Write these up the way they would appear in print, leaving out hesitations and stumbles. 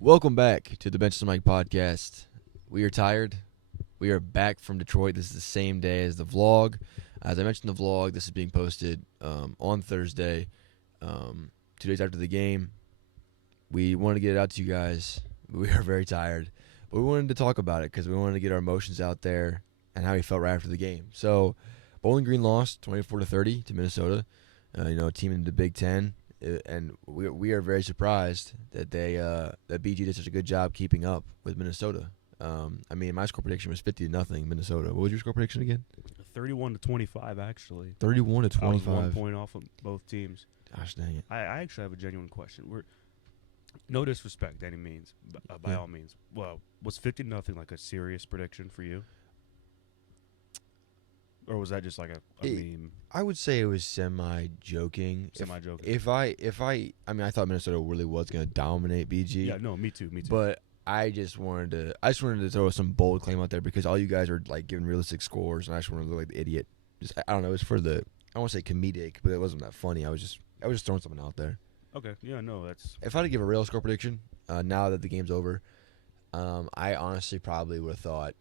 Welcome back to the Bench to Mike podcast. We are tired. We are back from Detroit. This is the same day as the vlog. As I mentioned, the vlog, this is being posted on Thursday, 2 days after the game. We wanted to get it out to you guys. We are very tired. But we wanted to talk about it because we wanted to get our emotions out there and how we felt right after the game. So, Bowling Green lost 24-30 to Minnesota, a team in the Big Ten. And we are very surprised that that BG did such a good job keeping up with Minnesota. My score prediction was 50-0 Minnesota. What was your score prediction again? 31-25, actually. 31-25. I was 1 point off of both teams. Gosh dang it! I actually have a genuine question. No disrespect, any means, by all means. Well, was 50-0 like a serious prediction for you, or was that just like a meme? I would say it was semi-joking. Semi-joking. I thought Minnesota really was going to dominate BG. Yeah, no, me too. But I just wanted to throw some bold claim out there because all you guys are like giving realistic scores, and I just wanted to look like the idiot. I don't know. It was for the, I won't say comedic, but it wasn't that funny. I was just throwing something out there. Okay. Yeah. No. That's. If I had to give a real score prediction, now that the game's over, I honestly probably would have thought.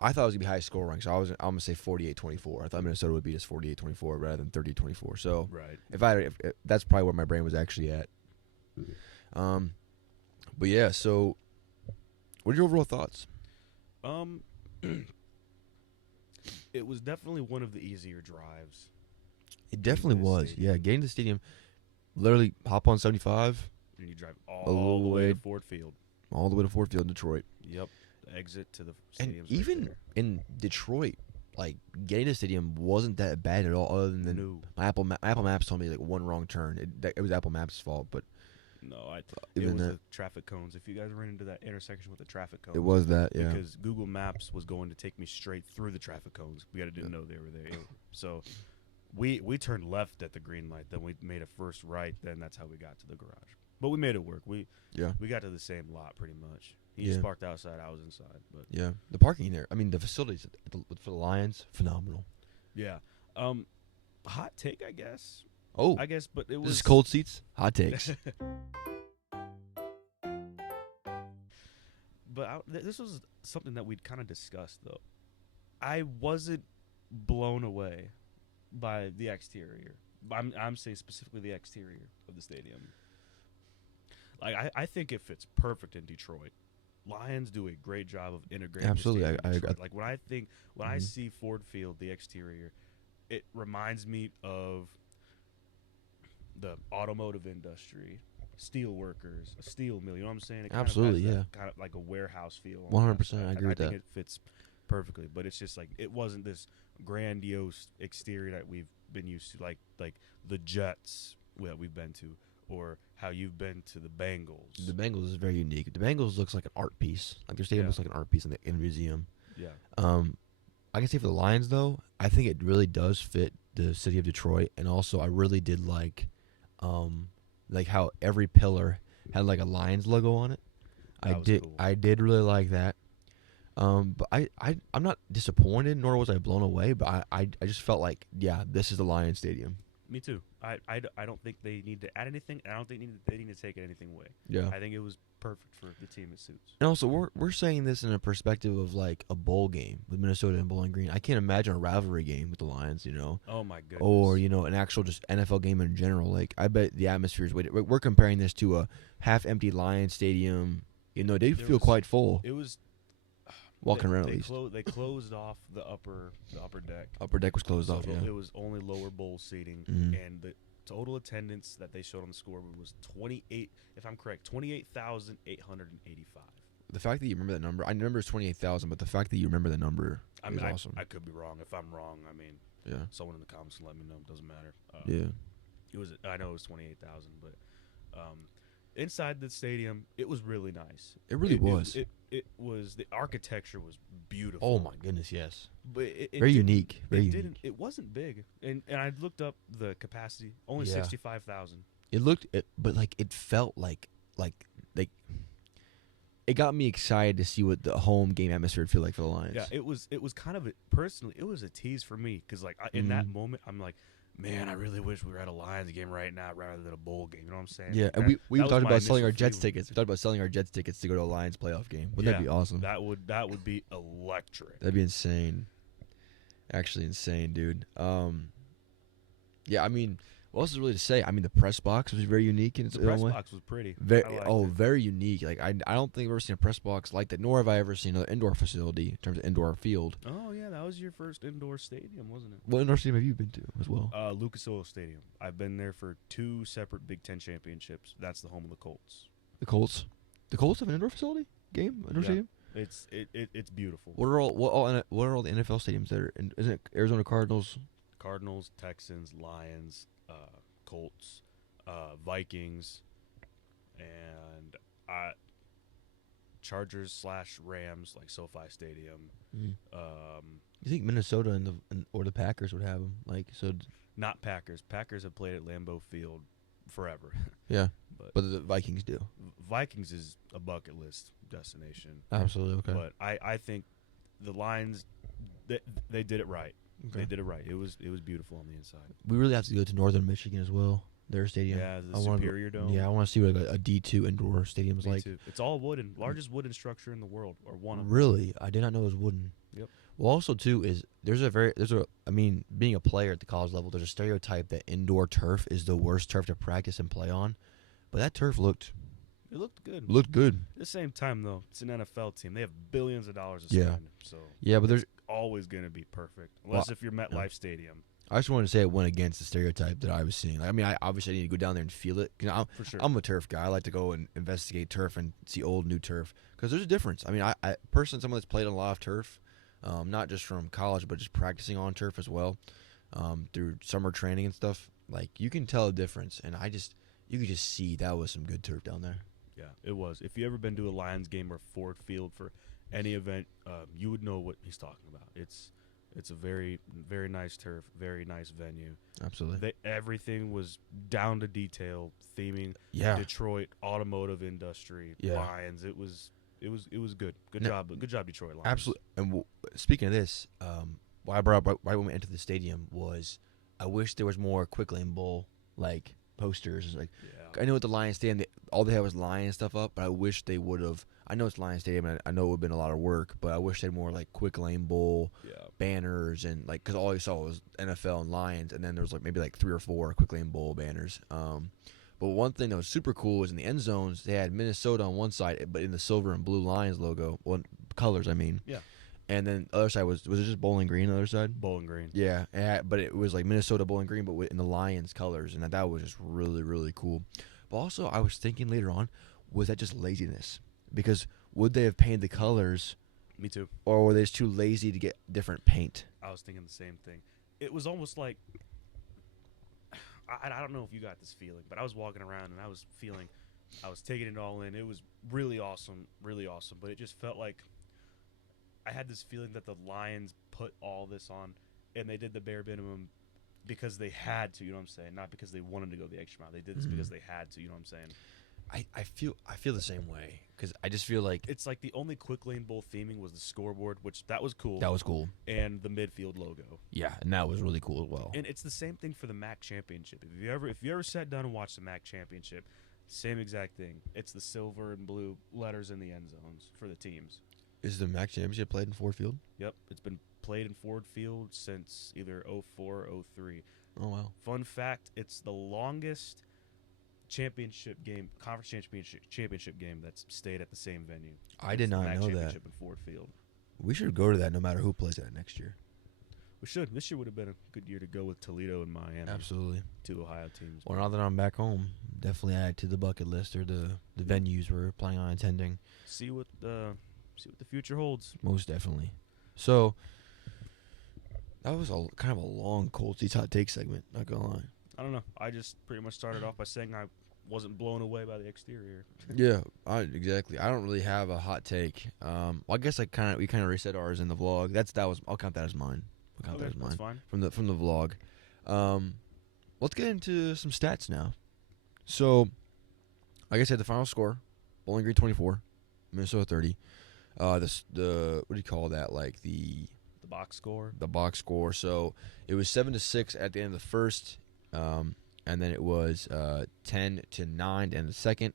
I thought it was gonna be high scoring, so I'm gonna say 48-24. I thought Minnesota would beat us 48-24 rather than 30-24. So Right. if that's probably where my brain was actually at. But yeah. So, what are your overall thoughts? It was definitely one of the easier drives. It definitely was. Stadium. Yeah, getting to the stadium, literally hop on 75, And you drive all the way to Ford Field. all the way to Ford Field in Detroit. Yep. The exit to the And stadium's even right there. in Detroit, like getting to the stadium wasn't that bad at all. Other than No. my Apple Maps told me like one wrong turn. It was Apple Maps' fault, but No, it even was that, the traffic cones. If you guys ran into that intersection with the traffic cones, it was that. Yeah. because Google Maps was going to take me straight through the traffic cones. We didn't know they were there. So we turned left at the green light. Then we made a first right. Then that's how we got to the garage. But we made it work. We got to the same lot pretty much. He just parked outside. I was inside. But yeah, the parking there. I mean, the facilities for the Lions, phenomenal. yeah, hot take, I guess. Oh, I guess, but it was this is cold seats. Hot takes. But this was something that we'd kind of discussed, though. I wasn't blown away by the exterior. I'm saying specifically the exterior of the stadium. Like, I think it fits perfect in Detroit. Lions do a great job of integrating. Absolutely, the stadium in Detroit. I Like when I see Ford Field, the exterior, it reminds me of the automotive industry. Steel workers, a steel mill. You know what I'm saying? It Absolutely, kind of has yeah. that kind of like a warehouse feel. 100%, I agree with think that. it fits perfectly, but it's just like it wasn't this grandiose exterior that we've been used to, like the Jets that we've been to, or how you've been to the Bengals. The Bengals is very unique. The Bengals looks like an art piece. Like their stadium looks like an art piece in a museum. Yeah. I can say for the Lions though, I think it really does fit the city of Detroit, and also I really did like how every pillar had like a Lions logo on it. Cool. I did really like that. But I'm not disappointed, nor was I blown away. But I just felt like, yeah, this is the Lions Stadium. Me too. I don't think they need to add anything. I don't think they need to take anything away. Yeah. I think it was perfect for the team it suits. And also, we're saying this in a perspective of like a bowl game with Minnesota and Bowling Green. I can't imagine a rivalry game with the Lions, Oh my goodness. or an actual just NFL game in general. Like I bet the atmosphere is way. We're comparing this to a half-empty Lions Stadium. They feel quite full. It was walking around at least. They closed off the upper deck. Upper deck was closed off. Yeah. It was only lower bowl seating, Mhm. and the total attendance that they showed on the scoreboard was 28. If I'm correct, 28,885. The fact that you remember that number, I remember it's 28,000, but the fact that you remember the number is awesome. I could be wrong. If I'm wrong, Yeah. someone in the comments can let me know. It doesn't matter. Yeah. I know it was 28,000, but inside the stadium, it was really nice. It really was. It was, the architecture was beautiful. Oh my goodness, yes. But it Very didn't- unique. Very unique. It wasn't big, and I looked up the capacity, only Yeah. 65,000. But like it felt like it got me excited to see what the home game atmosphere would feel like for the Lions. Yeah, it was kind of personally, it was a tease for me because like in that moment, I'm like, man, I really wish we were at a Lions game right now rather than a bowl game. You know what I'm saying? Yeah, Like and that, we that even was talked my about selling initial our Jets feeling. tickets. We talked about selling our Jets tickets to go to a Lions playoff game. Wouldn't that be awesome? That would be electric. That'd be insane. Actually insane, dude. Yeah, I mean, what else is really to say? I mean, the press box was very unique in its The own press way. box was pretty. Very, I liked oh, it. very unique. Like I don't think I've ever seen a press box like that. Nor have I ever seen another indoor facility in terms of indoor field. Oh yeah, that was your first indoor stadium, wasn't it? What indoor stadium have you been to as well? Lucas Oil Stadium. I've been there for 2 separate Big Ten championships. That's the home of the Colts. The Colts. The Colts have an indoor facility game. Indoor Yeah. stadium. It's beautiful. What are all the NFL stadiums that are? Isn't it Arizona Cardinals? Cardinals, Texans, Lions, Colts, Vikings, and Chargers / Rams, like SoFi Stadium. You think Minnesota or the Packers would have them? Like so? Not Packers. Packers have played at Lambeau Field forever. Yeah, But but the Vikings do. Vikings is a bucket list destination. Absolutely okay. But I think the Lions, they did it right. Okay. They did it right. It was beautiful on the inside. We really have to go to Northern Michigan as well. Their stadium. Yeah, the I wanna go- Superior Dome. Yeah, I want to see what a D2 indoor stadium's Me like. too. It's all wooden, largest wooden structure in the world, or one of them. Really, I did not know it was wooden. Yep. Well, also too is I mean, being a player at the college level, there's a stereotype that indoor turf is the worst turf to practice and play on, but that turf looked It looked good. good. At the same time, though, it's an NFL team. They have billions of dollars to Yeah. spend, so Yeah, but there's. always going to be perfect, unless Well, if you're MetLife Stadium, I just wanted to say it went against the stereotype that I was seeing. Like, I mean, I obviously need to go down there and feel it. You know, for sure. I'm a turf guy. I like to go and investigate turf and see old, new turf because there's a difference. I mean, I personally, someone that's played on a lot of turf, not just from college, but just practicing on turf as well, through summer training and stuff. Like you can tell a difference, and you could just see that was some good turf down there. Yeah, it was. If you ever been to a Lions game or Ford Field for any event, you would know what he's talking about. It's a very, very nice turf, very nice venue. Absolutely. Everything was down to detail, theming Yeah. Detroit automotive industry, Yeah. Lions. It was good. Good No, job. Good job, Detroit Lions. Absolutely. And speaking of this, what I brought up right when we entered the stadium was I wish there was more quick lane bowl like posters. Like Yeah. I know at the Lions Stadium, all they had was Lions stuff up, but I wish they would have. I know it's Lions Stadium, and I know it would have been a lot of work, but I wish they had more like quick lane bowl Yeah. banners and like because all you saw was NFL and Lions, and then there was like maybe like 3 or 4 quick lane bowl banners. But one thing that was super cool was in the end zones they had Minnesota on one side, but in the silver and blue Lions logo, colors I mean. Yeah. And then the other side was it just Bowling Green on the other side? Bowling Green. Yeah, but it was like Minnesota Bowling Green, but in the Lions colors, and that was just really, really cool. But also, I was thinking later on, was that just laziness? Because would they have painted the colors, Me too. or were they just too lazy to get different paint? I was thinking the same thing. It was almost like I don't know if you got this feeling, but I was walking around and I was taking it all in. It was really awesome, but it just felt like I had this feeling that the Lions put all this on and they did the bare minimum because they had to, you know what I'm saying? Not because they wanted to go the extra mile. They did this because they had to, you know what I'm saying? I feel the same way because I just feel like It's like the only quick lane bowl theming was the scoreboard, which that was cool, that was cool. and the midfield logo. Yeah, and that was really cool as well. And it's the same thing for the MAC championship. If you ever sat down and watched the MAC championship, same exact thing. It's the silver and blue letters in the end zones for the teams. Is the MAC championship played in Ford Field? Yep, it's been played in Ford Field since either 04 or 03. Oh wow. Fun fact, it's the longest conference championship game that's stayed at the same venue. I did It's the not MAC know that. championship in Ford Field. We should go to that no matter who plays that next year. We should. This year would have been a good year to go with Toledo and Miami. Absolutely. 2 Ohio teams. Well, now that I'm back home, definitely add it to the bucket list or the venues we're planning on attending. See what the future holds. Most definitely. So that was kind of a long Colts hot take segment. Not gonna lie. I don't know. I just pretty much started off by saying I wasn't blown away by the exterior. Yeah, exactly. I don't really have a hot take. Well, I guess we kind of reset ours in the vlog. I'll count that as mine. That's fine. from the vlog. Let's get into some stats now. So, like I said, the final score: Bowling Green 24, Minnesota 30. The what do you call that? Like the box score. The box score. So it was 7-6 at the end of the first, and then it was 10-9 at the end of the second,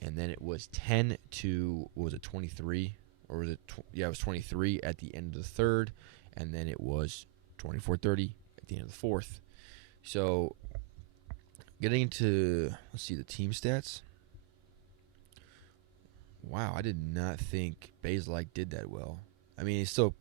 and then it was 23, or was it? It was 23 at the end of the third, and then it was 24-30 at the end of the fourth. So getting into, let's see, the team stats. Wow, I did not think Bazelak did that well. I mean, he's still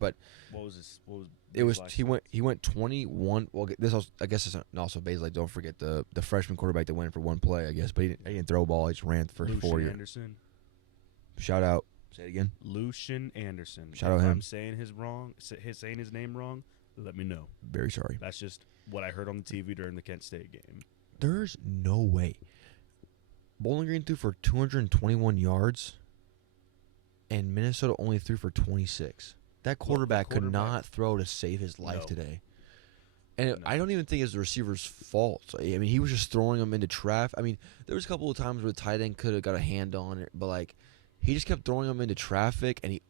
but What was his? What was it was Bazelak's he went 21. Well, this also, I guess it's also Bazelak. Don't forget the freshman quarterback that went for one play, I guess, but he didn't throw a ball. He just ran for Lucian 4 years. Anderson. Shout out. Say it again. Lucian Anderson. Shout out if him. I'm saying saying his name wrong, let me know. Very sorry. That's just what I heard on the TV during the Kent State game. There's no way. Bowling Green threw for 221 yards, and Minnesota only threw for 26. That quarterback could not throw to save his life today. And I don't even think it's the receiver's fault. I mean, he was just throwing them into traffic. I mean, there was a couple of times where the tight end could have got a hand on it, but like he just kept throwing them into traffic. And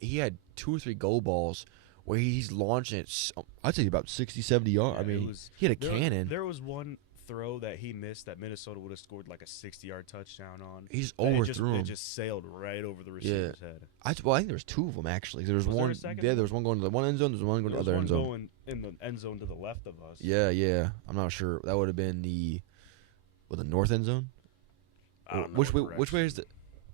he had 2 or 3 goal balls where he's launching it. I'd say about 60, 70 yards. Yeah, he had a cannon. There was one throw that he missed that Minnesota would have scored like a 60-yard touchdown on. He just overthrew him. It just sailed right over the receiver's head. I think there was 2 of them actually. There was one. There was one going to the one end zone. There was one going to the other end zone. Going in the end zone to the left of us. Yeah. I'm not sure. That would have been the north end zone. I don't know which way is the?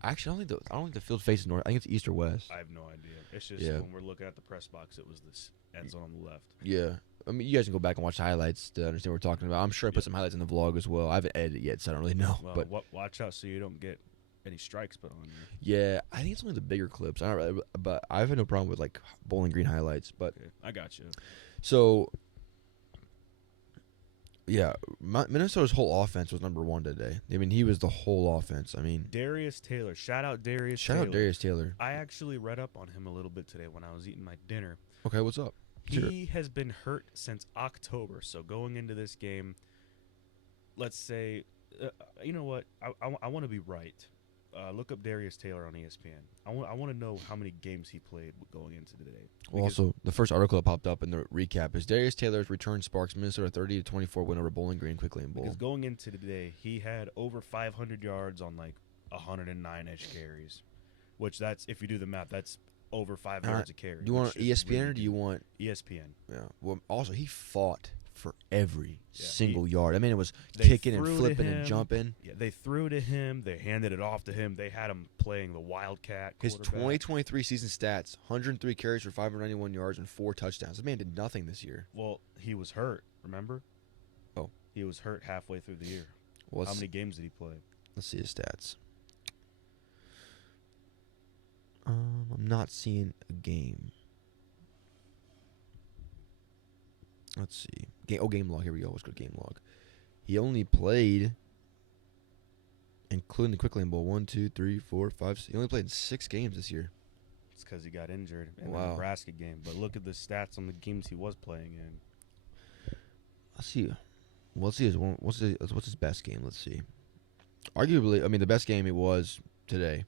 Actually, I don't think the field faces north. I think it's east or west. I have no idea. It's just when we're looking at the press box, it was this end zone on the left. Yeah. I mean, you guys can go back and watch the highlights to understand what we're talking about. I'm sure I put some highlights in the vlog as well. I haven't edited it yet, so I don't really know. Well, but watch out so you don't get any strikes put on you. Yeah, I think it's only the bigger clips. I don't really, but I've had no problem with like Bowling Green highlights. But okay, I got you. So, yeah, Minnesota's whole offense was number 1 today. I mean, he was the whole offense. I mean, Darius Taylor. Shout out Darius Taylor. I actually read up on him a little bit today when I was eating my dinner. Okay, what's up? He has been hurt since October. So going into this game, let's say, you know what? I want to be right. Look up Darius Taylor on ESPN. I want to know how many games he played going into today. Well, also, the first article that popped up in the recap is Darius Taylor's return sparks Minnesota 30-24 win over Bowling Green quickly in bowl. Because going into today, he had over 500 yards on like 109 edge carries, which that's, if you do the math, that's over 5 yards a carry. Do you want ESPN really or do you want ESPN? Yeah. Well, also he fought for every single yard. I mean, it was They kicking and flipping and jumping. Yeah, they threw to him. They handed it off to him. They had him playing the Wildcat His quarterback. 2023 season stats: 103 carries for 591 yards and 4 touchdowns. This man did nothing this year. Well, he was hurt. Remember? Oh, he was hurt halfway through the year. Well, how many games did he play? Let's see his stats. I'm not seeing a game. Let's see. Game log. Here we go. Let's go to game log. He only played, including the Quick Lane Bowl, 1, 2, 3, 4, 5. He only played in 6 games this year. It's because he got injured in the Nebraska game. But look at the stats on the games he was playing in. Let's see. What's his best game? Let's see. Arguably, I mean, the best game it was today.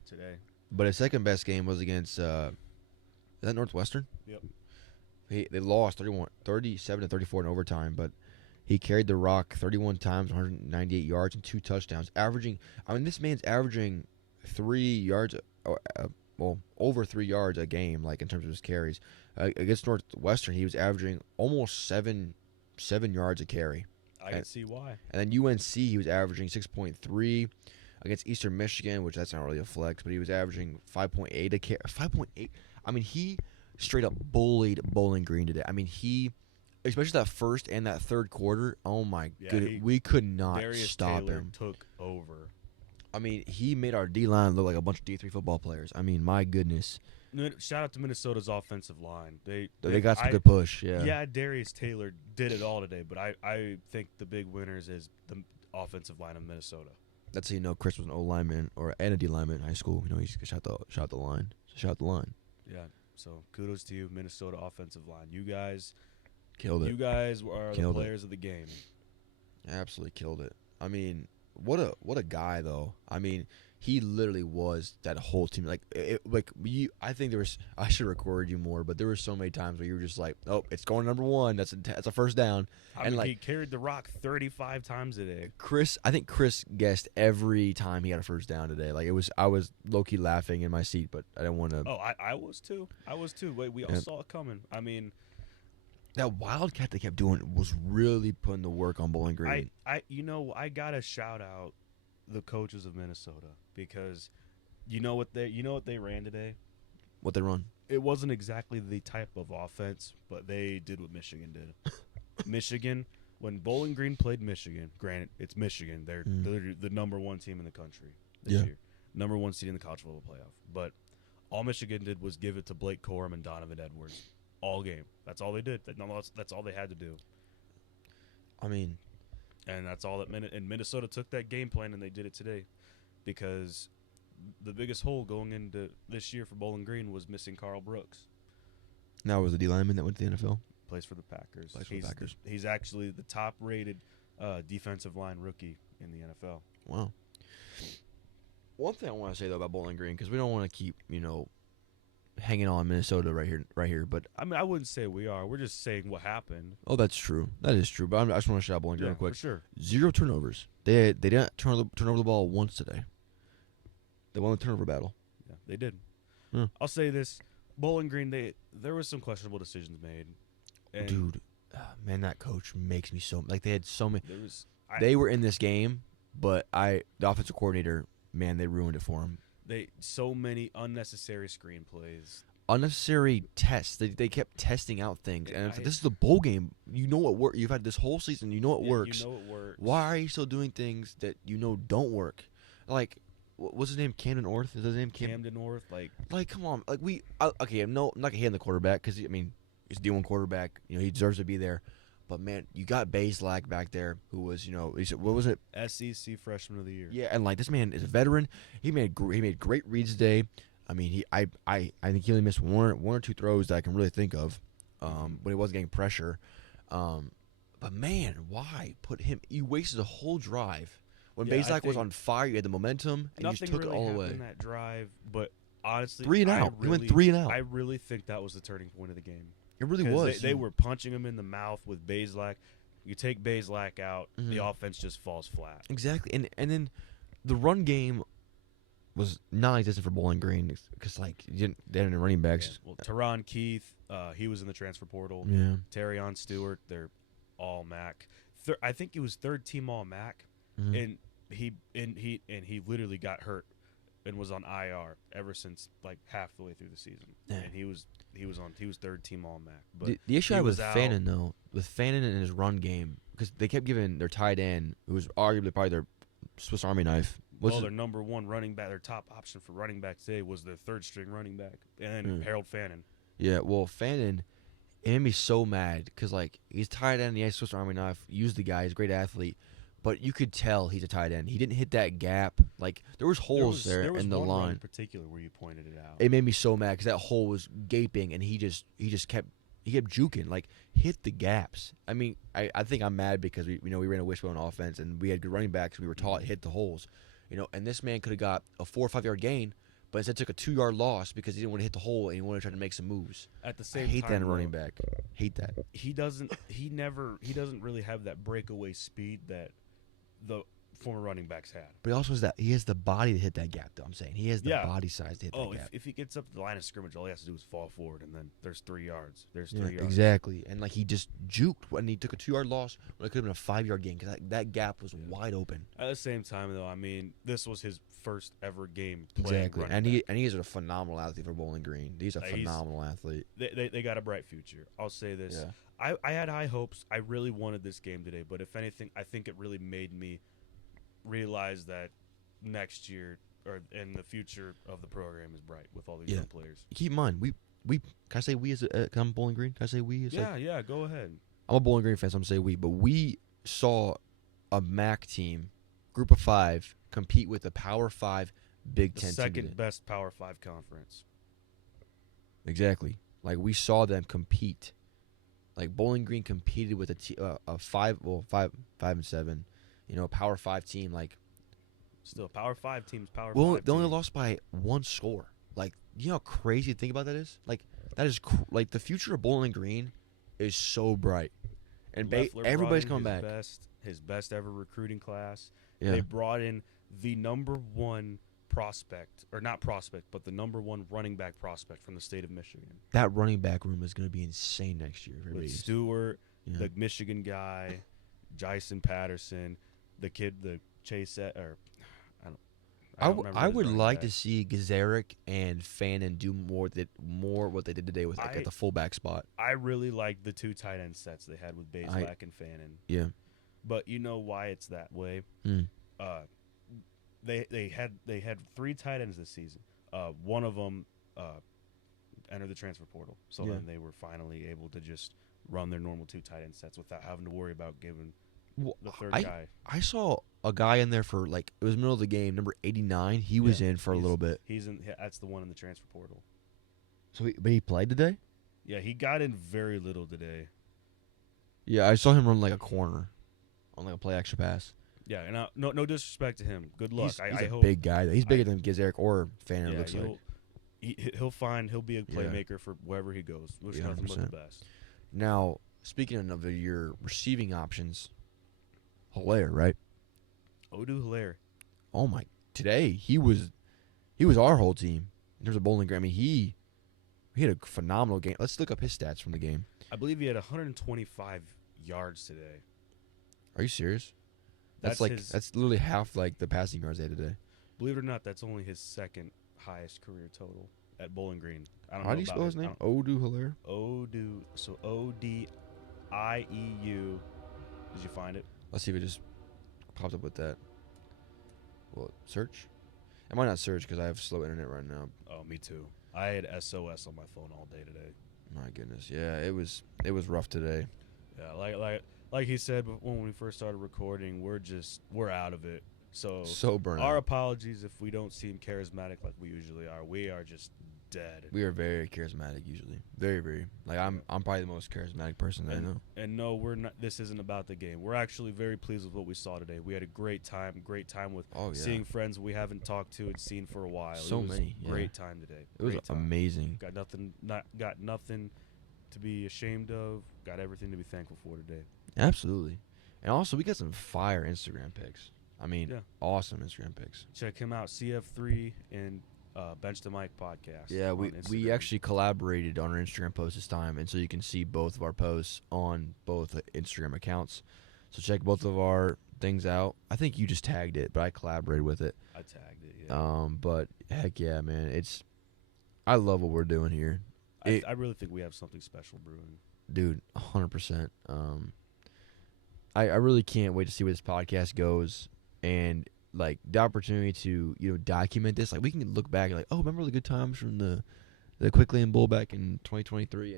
But his second best game was against, is that Northwestern? Yep. They lost 37-34 in overtime, but he carried the rock 31 times, 198 yards, and 2 touchdowns, averaging. I mean, this man's averaging 3 yards, over 3 yards a game, like in terms of his carries. Against Northwestern, he was averaging almost 7 yards a carry. I can see why. And then UNC, he was averaging 6.3 against Eastern Michigan, which that's not really a flex, but he was averaging 5.8 a carry. 5.8. I mean, he straight up bullied Bowling Green today. I mean, especially that first and that third quarter. Oh my goodness, we could not stop him. Took over. I mean, he made our D line look like a bunch of D3 football players. I mean, my goodness. Shout out to Minnesota's offensive line. They got some good push. Yeah. Yeah, Darius Taylor did it all today, but I think the big winners is the offensive line of Minnesota. That's how you know Chris was an O lineman and a D lineman in high school. You know, he shot the line. Shot the line. Yeah. So kudos to you, Minnesota offensive line. You guys killed it. You guys are the players of the game. Absolutely killed it. I mean, what a guy though. I mean, he literally was that whole team. I think there was. I should record you more, but there were so many times where you were just like, "Oh, it's going number one. That's a first down." I And mean, like he carried the rock 35 times today. I think Chris guessed every time he had a first down today. Like I was low key laughing in my seat, but I didn't want to. Oh, I was too. Wait, we all saw it coming. I mean, that wildcat they kept doing was really putting the work on Bowling Green. I gotta shout out the coaches of Minnesota because you know what they ran today. What they run? It wasn't exactly the type of offense, but they did what Michigan did. Michigan, when Bowling Green played Michigan, granted it's Michigan, they're the number one team in the country this year, number one seed in the college football playoff. But all Michigan did was give it to Blake Corum and Donovan Edwards all game. That's all they did. That's all they had to do. I mean, and that's all that Minnesota took that game plan and they did it today, because the biggest hole going into this year for Bowling Green was missing Carl Brooks. Now was the D lineman that went to the NFL. Plays for the Packers. Packers. He's actually the top-rated defensive line rookie in the NFL. Wow. One thing I want to say though about Bowling Green, because we don't want to keep hanging on Minnesota right here. But I mean, I wouldn't say we are. We're just saying what happened. Oh, that's true. That is true. But I just want to shout out Bowling Green real quick. For sure. 0 turnovers. They didn't turn over the ball once today. They won the turnover battle. Yeah, they did. Yeah. I'll say this: Bowling Green, there was some questionable decisions made. And dude, man, that coach makes me so like they had so many. They were in this game, but the offensive coordinator, man, they ruined it for him. So many unnecessary screenplays. Unnecessary tests. They kept testing out things. And this is the bowl game. You know what works. You've had this whole season. You know it works. You know it works. Why are you still doing things that don't work? Like, what's his name? Camden North? Is his name Camden North? Like, come on. Like, okay, I'm not going to hate on the quarterback because, I mean, he's a D1 quarterback. He deserves to be there. But, man, you got Bazelak back there who was, what was it? SEC Freshman of the Year. Yeah, and, like, this man is a veteran. He made great reads today. I mean, I think he only missed one or two throws that I can really think of when he wasn't getting pressure. But, man, why put him – you wasted a whole drive. When Bazelak was on fire, you had the momentum, and you just took it all away. In that drive, but honestly, 3 and out. He went 3 and out. I really think that was the turning point of the game. It really was. They were punching him in the mouth with Bazelak. You take Bazelak out, the offense just falls flat. Exactly, and then the run game was non-existent for Bowling Green because they didn't have any running backs. Yeah. Well, Teron Keith, he was in the transfer portal. Yeah. Terrion Stewart, they're all MAC. I think he was third team all MAC. Mm-hmm. And he literally got hurt and was on IR ever since like half the way through the season. Yeah. And he was third team all MAC. But the issue I had with Fannin though, and his run game, because they kept giving their tight end, who was arguably probably their Swiss Army knife. Their number one running back, their top option for running back today was their third string running back, and Harold Fannin. Yeah, well, Fannin, it made me so mad because like he's tight end, he has Swiss Army knife, used the guy, he's a great athlete. But you could tell he's a tight end. He didn't hit that gap. Like, there was holes there in the line. In particular where you pointed it out. It made me so mad because that hole was gaping, and he just kept juking. Like, hit the gaps. I mean, I think I'm mad because we ran a wishbone offense, and we had good running backs. We were taught hit the holes. And this man could have got a 4 or 5 yard gain, but instead took a 2 yard loss because he didn't want to hit the hole and he wanted to try to make some moves. At the same I hate time, that in a running back. Hate that. He doesn't really have that breakaway speed that the former running backs had. But he also has the body to hit that gap, though. I'm saying he has the body size to hit that gap. If he gets up to the line of scrimmage, all he has to do is fall forward, and then there's 3 yards. There's 3 yards. Exactly. And like he just juked when he took a 2 yard loss when it could have been a 5 yard gain because that gap was wide open. At the same time, though, I mean, this was his first ever game. Exactly. And he is a phenomenal athlete for Bowling Green. He's a phenomenal athlete. They got a bright future. I'll say this. Yeah. I had high hopes. I really wanted this game today, but if anything, I think it really made me realize that next year or in the future of the program is bright with all these young players. Keep in mind, we can I say we as I'm Bowling Green? Can I say we? Yeah, go ahead. I'm a Bowling Green fan, so I'm gonna say we. But we saw a MAC team, group of 5, compete with a Power 5 Big Ten team. The second best Power 5 conference. Exactly. Like we saw them compete. Like Bowling Green competed with a 5 and 7. Power 5 team, like Still, Power 5 teams, Power Well, 5 they only teams. lost by one score. Like, you know how crazy to think about that is? Like, that is like the future of Bowling Green is so bright, and Leffler brought everybody's in coming back. his best ever recruiting class. Yeah, They brought in the number one prospect, or not prospect, but the number one running back prospect from the state of Michigan. that running back room is going to be insane next year. With Stewart, Yeah. the Michigan guy, Jason Patterson, the kid, the Chase, or I don't remember I his would running like back. to see Gazarick and Fannin do more what they did today with like, at the fullback spot. I really like the two tight end sets they had with Bazelak and Fannin. Yeah. But you know why it's that way? Mm. They had three tight ends this season. One of them entered the transfer portal, so then they were finally able to just run their normal two tight end sets without having to worry about giving the third guy. I saw a guy in there for like it was middle of the game, number 89. He was in for a little bit. He's in. That's the one in the transfer portal. So, but he played today. Yeah, he got in very little today. Yeah, I saw him run like a corner on like a play extra pass. Yeah, and no disrespect to him. Good luck. He's I a hope big guy. He's bigger than Gazarick or Fannin. Yeah, Looks like. He'll be a playmaker for wherever he goes. Wish nothing but the best. Now, speaking of your receiving options, Hilaire, right? Odu Hilaire. Oh my! Today he was our whole team in terms of Bowling Green. I mean, he had a phenomenal game. Let's look up his stats from the game. I believe he had 125 yards today. Are you serious? That's literally half like the passing yards they had today. Believe it or not, that's only his second highest career total at Bowling Green. I don't know. How do you spell his name? Odu Hilaire. Odu. So Odieu. Did you find it? Let's see if it just pops up with that. Well, search. I might not search because I have slow internet right now. Oh, me too. I had SOS on my phone all day today. My goodness, yeah, it was rough today. Yeah, like he said when we first started recording, we're out of it. So burnt our out. apologies if we don't seem charismatic like we usually are. We are just dead. We are very charismatic usually. Very, very. Like I'm probably the most charismatic person that I know. And no, we're not. This isn't about the game. We're actually very pleased with what we saw today. We had a great time with seeing friends we haven't talked to and seen for a while. So many. Great time today. It was amazing. Got nothing to be ashamed of. Got everything to be thankful for today. Absolutely. And also, we got some fire Instagram pics. I mean, awesome Instagram pics. Check him out, CF3 and Bench the Mic podcast. Yeah, we actually collaborated on our Instagram post this time, and so you can see both of our posts on both Instagram accounts. So check both of our things out. I think you just tagged it, but I collaborated with it. I tagged it, yeah. But heck yeah, man, I love what we're doing here. I really think we have something special brewing. Dude, 100%. I really can't wait to see where this podcast goes, and like the opportunity to document this. Like we can look back and like, oh, remember the good times from the Quickly and Bull back in 2023,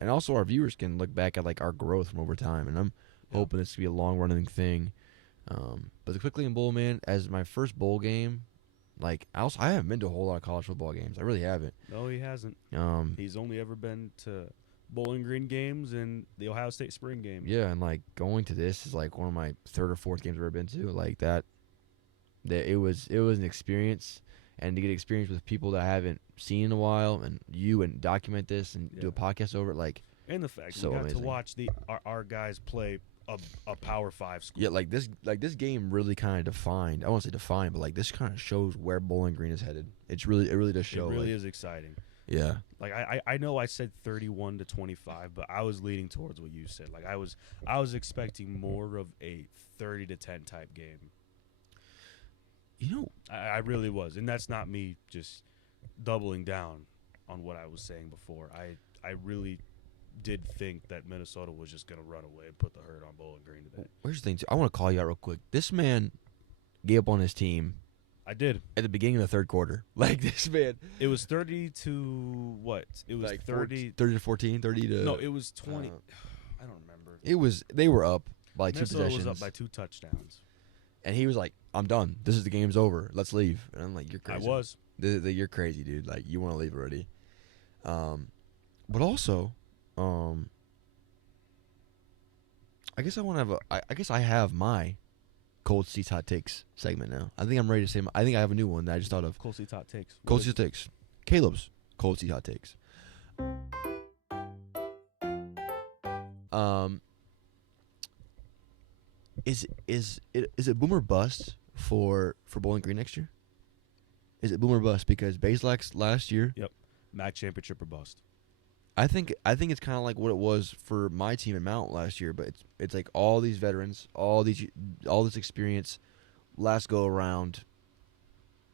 and also our viewers can look back at like our growth from over time. And I'm hoping this to be a long running thing. But the Quickly and Bull, man, as my first bowl game, like I haven't been to a whole lot of college football games. I really haven't. No, he hasn't. He's only ever been to Bowling Green games and the Ohio State spring game. Yeah, and like going to this is like one of my third or fourth games I've ever been to. Like that it was an experience, and to get experience with people that I haven't seen in a while, and document this and do a podcast over it, like. And the fact so we got amazing. to watch our guys play a Power 5 school. Yeah, like this game really kind of defined. I won't say defined, but like this kind of shows where Bowling Green is headed. It really does show. It really is exciting. Yeah. Like I know I said 31-25, but I was leaning towards what you said. Like I was expecting more of a 30-10 type game. I really was, and that's not me just doubling down on what I was saying before. I really did think that Minnesota was just going to run away and put the hurt on Bowling Green today. Where's the thing, too? I want to call you out real quick. This man gave up on his team. I did. At the beginning of the third quarter. Like, this man. It was 30 to what? It was like 30 to 14, 30 to... No, it was 20. I don't remember. They were up by Minnesota 2 possessions. was up by 2 touchdowns. And he was like, I'm done. The game's over. Let's leave. And I'm like, you're crazy. I was. You're crazy, dude. Like, you want to leave already. But also, I guess I want to have I guess I have my Cold Seats Hot Takes segment now. I think I'm ready to say. I think I have a new one that I just thought of. Cold Seats Hot Takes. Cold Seats Hot Takes. Caleb's Cold Seats Hot Takes. Is it boom or bust for Bowling Green next year? Is it boom or bust? Because Baselak's last year. Yep. MAC championship or bust. I think it's kind of like what it was for my team at Mount last year, but it's like all these veterans, all this experience, last go around.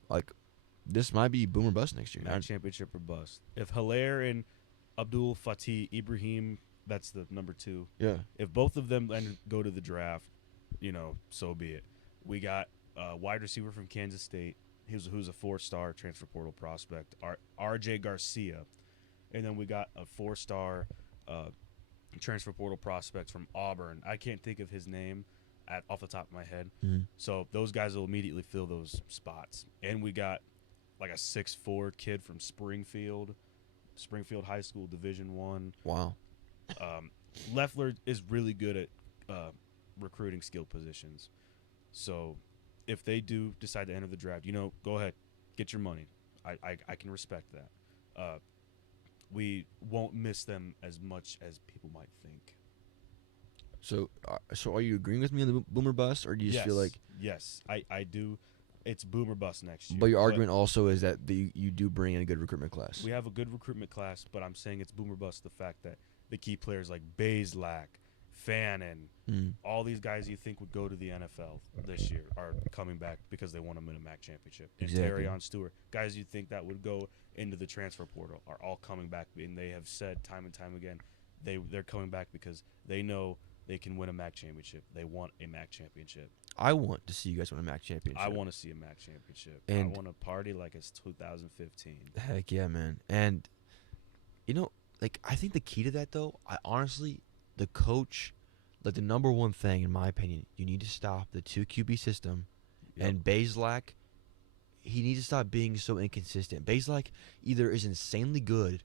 Like, this might be boom or bust next year. MAC championship or bust. If Hilaire and Abdul Fatih Ibrahim, that's the number 2. Yeah. If both of them go to the draft, so be it. We got a wide receiver from Kansas State, who's a 4-star transfer portal prospect, R.J. Garcia. And then we got a 4-star transfer portal prospect from Auburn. I can't think of his name off the top of my head. Mm-hmm. So those guys will immediately fill those spots. And we got like a 6'4" kid from Springfield High School, Division I. Wow. Leffler is really good at recruiting skill positions. So if they do decide to enter the draft, go ahead, get your money. I can respect that. We won't miss them as much as people might think. So are you agreeing with me on the boomer bust, or do you just feel like? Yes, I do. It's boomer bust next year. But your argument also is that you do bring in a good recruitment class. We have a good recruitment class, but I'm saying it's boomer bust the fact that the key players like Bazelak, Fannin, all these guys you think would go to the NFL this year are coming back because they want to win a MAC championship. Exactly. And Terrion Stewart, guys you think that would go into the transfer portal are all coming back, and they have said time and time again they're coming back because they know they can win a MAC championship. They want a MAC championship. I want to see you guys win a MAC championship. I want to see a MAC championship. And I want to party like it's 2015. Heck yeah, man. And I think the key to that though, the coach, like the number one thing in my opinion, you need to stop the 2 QB system. Yep. And Bazelak, he needs to stop being so inconsistent. Bazelak either is insanely good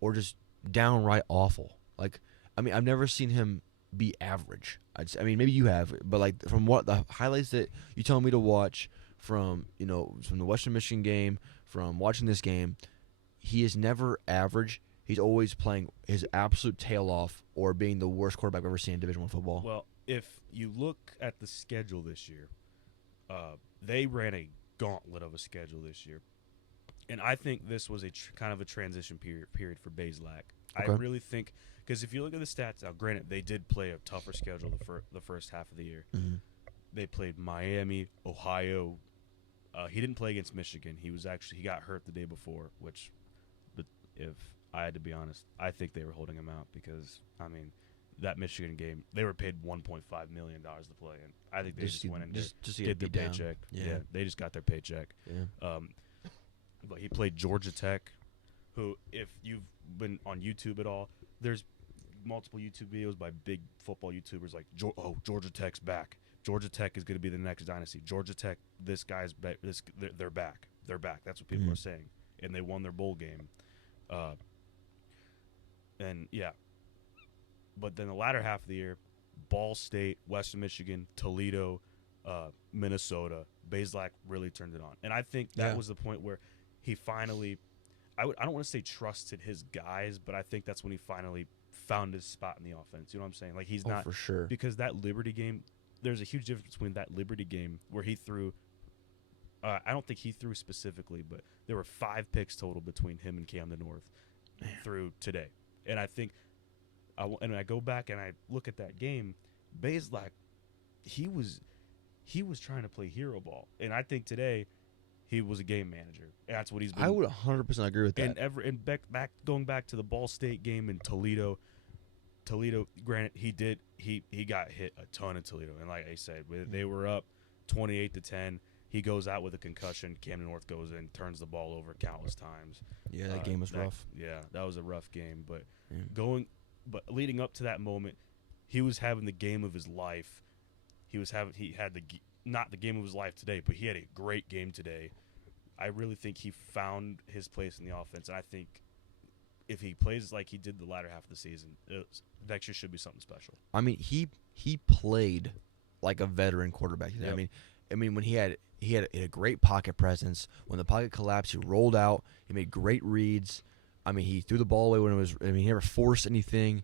or just downright awful. Like, I mean, I've never seen him be average. Maybe you have, but like from what the highlights that you told me to watch from the Western Michigan game, from watching this game, he is never average. He's always playing his absolute tail off or being the worst quarterback I've ever seen in Division I football. Well, if you look at the schedule this year, they ran a gauntlet of a schedule this year. And I think this was a kind of a transition period for Bazelak. Okay. I really think, because if you look at the stats, now granted, they did play a tougher schedule the first half of the year. Mm-hmm. They played Miami, Ohio. He didn't play against Michigan. He got hurt the day before, which, but if I had to be honest, I think they were holding him out because, that Michigan game, they were paid $1.5 million to play in. I think they just went and just get their paycheck. Yeah, they just got their paycheck. Yeah. But he played Georgia Tech, who, if you've been on YouTube at all, there's multiple YouTube videos by big football YouTubers like, Georgia Tech's back. Georgia Tech is going to be the next dynasty. Georgia Tech, this guy's back. They're back. They're back. That's what people are saying. And they won their bowl game. And, yeah. But then the latter half of the year, Ball State, Western Michigan, Toledo, Minnesota, Bazelak really turned it on. And I think that was the point where he finally, I don't want to say trusted his guys, but I think that's when he finally found his spot in the offense. You know what I'm saying? Like, he's not, for sure. Because that Liberty game, there's a huge difference between that Liberty game where he threw, I don't think he threw specifically, but there were 5 picks total between him and Camden North through today. And I think, and I go back and I look at that game, Bazelak, he was trying to play hero ball, and I think today he was a game manager. And that's what he's been. I would 100% agree with that. And back going back to the Ball State game in Toledo, granted he got hit a ton in Toledo, and like I said, they were up 28-10. He goes out with a concussion. Camden North goes in, turns the ball over countless times. Yeah, that game was rough. Yeah, that was a rough game. But but leading up to that moment, he was having the game of his life. He had not the game of his life today, but he had a great game today. I really think he found his place in the offense, and I think if he plays like he did the latter half of the season, next year should be something special. I mean, he played like a veteran quarterback today. Yep. I mean when he had a great pocket presence. When the pocket collapsed, he rolled out. He made great reads. I mean, he threw the ball away when it was. I mean, he never forced anything,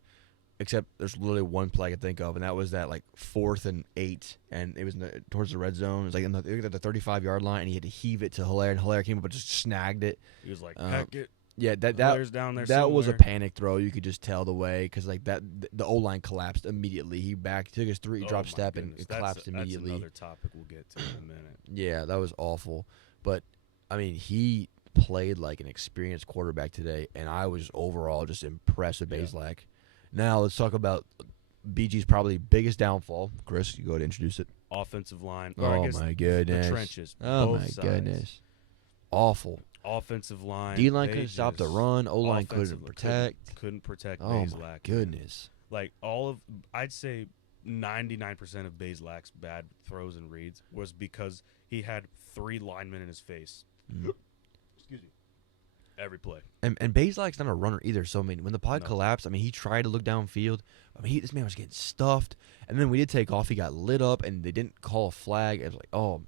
except there's literally one play I can think of, and that was that like 4th and 8, and it was towards the red zone. It was like at the 35-yard line, and he had to heave it to Hilaire, and Hilaire came up and just snagged it. He was like, heck it. Yeah, Hilaire's down there that was a somewhere. panic throw. You could just tell the way because like that the O line collapsed immediately. He took his 3 drop my step and goodness. it collapsed immediately. That's another topic we'll get to in a minute. Yeah, that was awful. But I mean, he played like an experienced quarterback today, and I was overall just impressed with Bazelak. Now let's talk about BG's probably biggest downfall. Chris, you go ahead and introduce it. Offensive line. Or I Oh guess my goodness! The trenches. Oh both my sides. goodness! Awful. Offensive line. D-line couldn't stop the run. O-line couldn't offensive- protect. Couldn't protect Oh Bazelak. my goodness! Like I'd say 99% of Bazelak's bad throws and reads was because he had 3 linemen in his face. Mm. Excuse me. Every play. And Bazelak's not a runner either. So I mean, when the pod No. collapsed, I mean, he tried to look downfield. I mean, this man was getting stuffed. And then we did take off. He got lit up, and they didn't call a flag. It was like, oh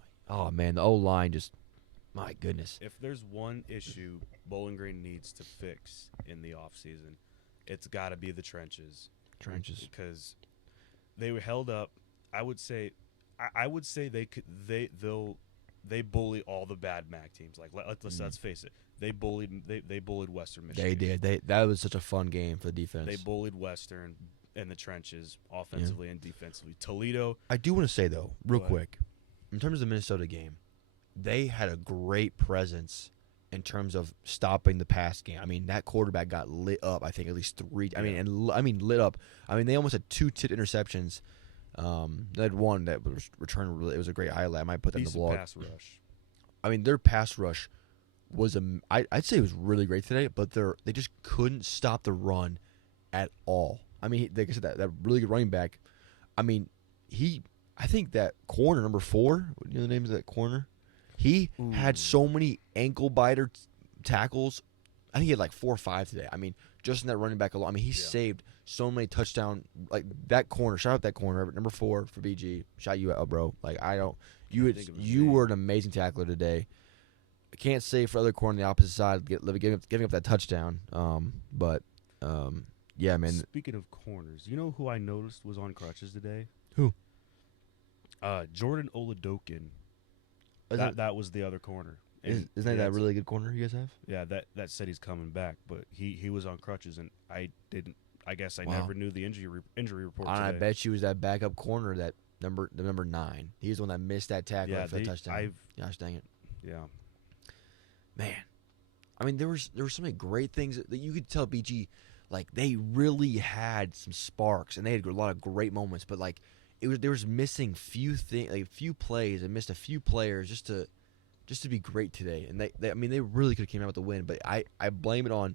man, the O-line just, my goodness. If there's one issue Bowling Green needs to fix in the offseason, it's got to be the trenches. Trenches. Because they were held up. I would say they bully all the bad MAC teams. Like let's face it. They bullied Western Michigan. They did. That was such a fun game for the defense. They bullied Western in the trenches, offensively and defensively. Toledo. I do want to say though, real Go ahead. quick, in terms of the Minnesota game, they had a great presence in terms of stopping the pass game. I mean, that quarterback got lit up. I think at least 3. I mean, lit up. I mean, they almost had 2 tipped interceptions. They had one that was returned. It was a great highlight. I might put that in the Decent vlog. pass rush. I mean, their pass rush was I'd say it was really great today, but they just couldn't stop the run at all. I mean, like I said, that really good running back. I mean, I think that corner number 4. What do you know the names of that corner? He had so many ankle biter tackles. I think he had like 4 or 5 today. I mean, just in that running back alone. I mean, he saved so many touchdown. Like that corner. Shout out that corner, number 4 for BG. Shout you out, bro. Like you were an amazing tackler today. I can't say for other corner on the opposite side giving up that touchdown. Yeah, man. Speaking of corners, you know who I noticed was on crutches today? Who? Jordan Oladokin. That was the other corner. Isn't that really good corner you guys have? Yeah, that said he's coming back, but he was on crutches, and I guess I Wow. never knew the injury report. I Today. bet you was that backup corner, the number 9. He was the one that missed that tackle for the touchdown. Gosh dang it. Yeah. Man. I mean, there was so many great things that you could tell BG, like they really had some sparks and they had a lot of great moments, but like there was missing few plays and missed a few players just to be great today. And they really could have came out with the win, but I blame it on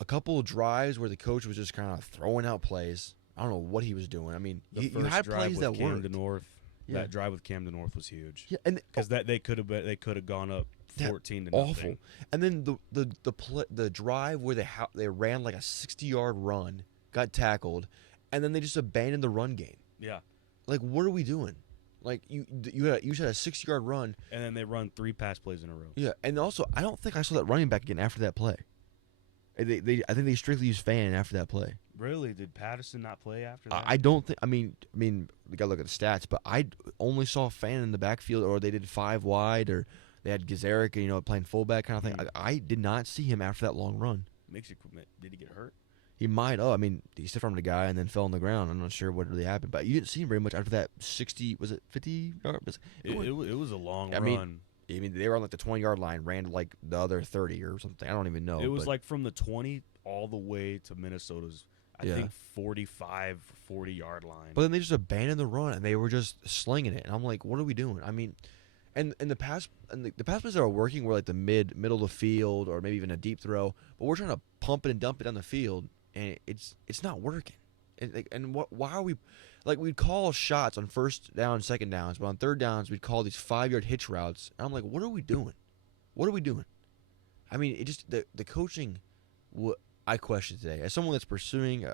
a couple of drives where the coach was just kind of throwing out plays. I don't know what he was doing. I mean, you had plays that worked. That drive with Camden North was huge. Yeah, and because they could have gone up 14 to awful. nothing. And then the drive where they ran like a 60-yard run, got tackled, and then they just abandoned the run game. Yeah. Like, what are we doing? Like you had a 60-yard run, and then they run 3 pass plays in a row. Yeah, and also I don't think I saw that running back again after that play. I think they strictly used Fan after that play. Really? Did Patterson not play after that? I don't think. I mean, we gotta look at the stats, but I only saw Fan in the backfield, or they did 5 wide, or they had Gazaric, playing fullback kind of thing. I did not see him after that long run. Makes you commit. Did he get hurt? He might. I mean, he stiff armed a guy and then fell on the ground. I'm not sure what really happened, but you didn't see him very much after that 60. Was it 50 yards? It was a long run. I mean, they were on like the 20-yard line, ran to like the other 30 or something. I don't even know. It was like from the 20 all the way to Minnesota's, I think 45, 40-yard line. But then they just abandoned the run and they were just slinging it. And I'm like, what are we doing? I mean, and the pass plays that are working were like the middle of the field or maybe even a deep throw. But we're trying to pump it and dump it down the field, and it's not working. Why are we like we'd call shots on first down, second downs, but on third downs we'd call these 5-yard hitch routes. And I'm like, what are we doing? What are we doing? I mean, it just the coaching. I question today as someone that's pursuing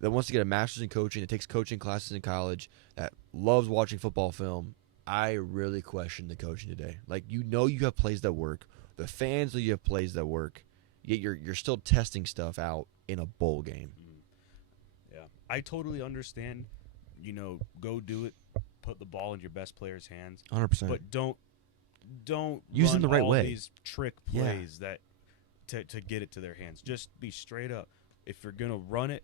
that wants to get a master's in coaching, that takes coaching classes in college, that loves watching football film, I really question the coaching today. Like, you have plays that work. The fans know you have plays that work. Yet you're still testing stuff out in a bowl game. Yeah, I totally understand. Go do it. Put the ball in your best player's hands. 100%. But don't use run them the right all way. these trick plays that to get it to their hands. Just be straight up. If you're gonna run it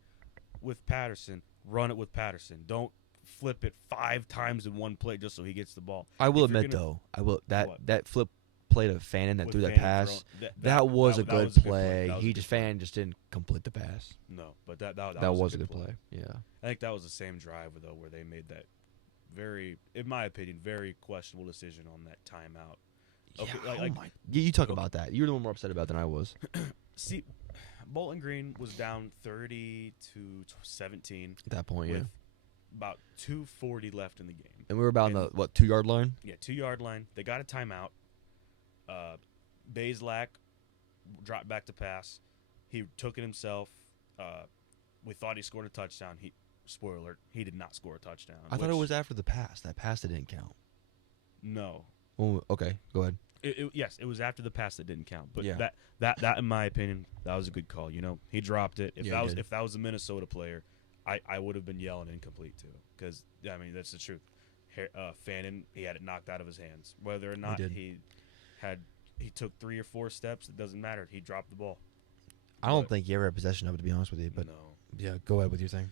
with Patterson, run it with Patterson. Don't flip it 5 times in one play just so he gets the ball. I will admit though, that flip play to Fannin that With threw that Fannin pass. throwing- That was a that good was a play. That was He a just good play. Fannin just didn't complete the pass. No, but that was a good play. Yeah. I think that was the same drive though where they made that very, in my opinion, very questionable decision on that timeout. Okay, You talk about that. You were the one more upset about than I was. See, Bowling Green was down 30-17 At that point, with yeah. about 2:40 left in the game. And we were about on the 2-yard line. Yeah, 2-yard line. They got a timeout. Bazelak dropped back to pass. He took it himself. We thought he scored a touchdown. Spoiler alert, he did not score a touchdown. I thought it was after the pass. That pass that didn't count. No. Oh, okay, go ahead. Yes, it was after the pass that didn't count. But Yeah. that in my opinion, that was a good call. He dropped it. If Yeah, if that was a Minnesota player, I would have been yelling incomplete too. Because I mean that's the truth. Fannin, he had it knocked out of his hands. Whether or not he took 3 or 4 steps, it doesn't matter. He dropped the ball. I don't think he ever had possession of it, to be honest with you. But no. yeah, go ahead with your thing.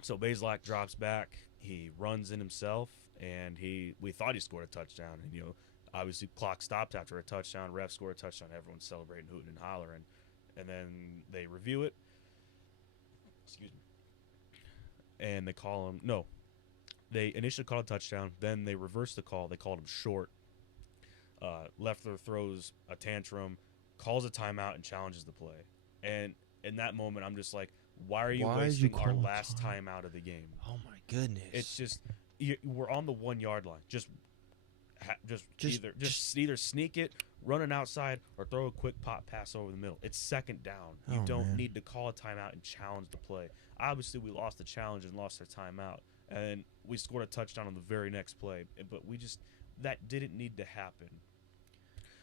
So Bazelak drops back. He runs in himself, and we thought he scored a touchdown. And obviously clock stopped after a touchdown. Ref scored a touchdown. Everyone's celebrating, hooting, and hollering. And then they review it. Excuse me. And they call him. No, they initially called a touchdown. Then they reversed the call. They called him short. Leffler throws a tantrum, calls a timeout, and challenges the play. And in that moment, I'm just like, why are you wasting our last time out of the game? Oh my goodness! It's just we're on the 1-yard line. Just either sneak it, run it outside, or throw a quick pop pass over the middle. It's second down. You don't need to call a timeout and challenge the play. Obviously, we lost the challenge and lost our timeout, and we scored a touchdown on the very next play. But that didn't need to happen.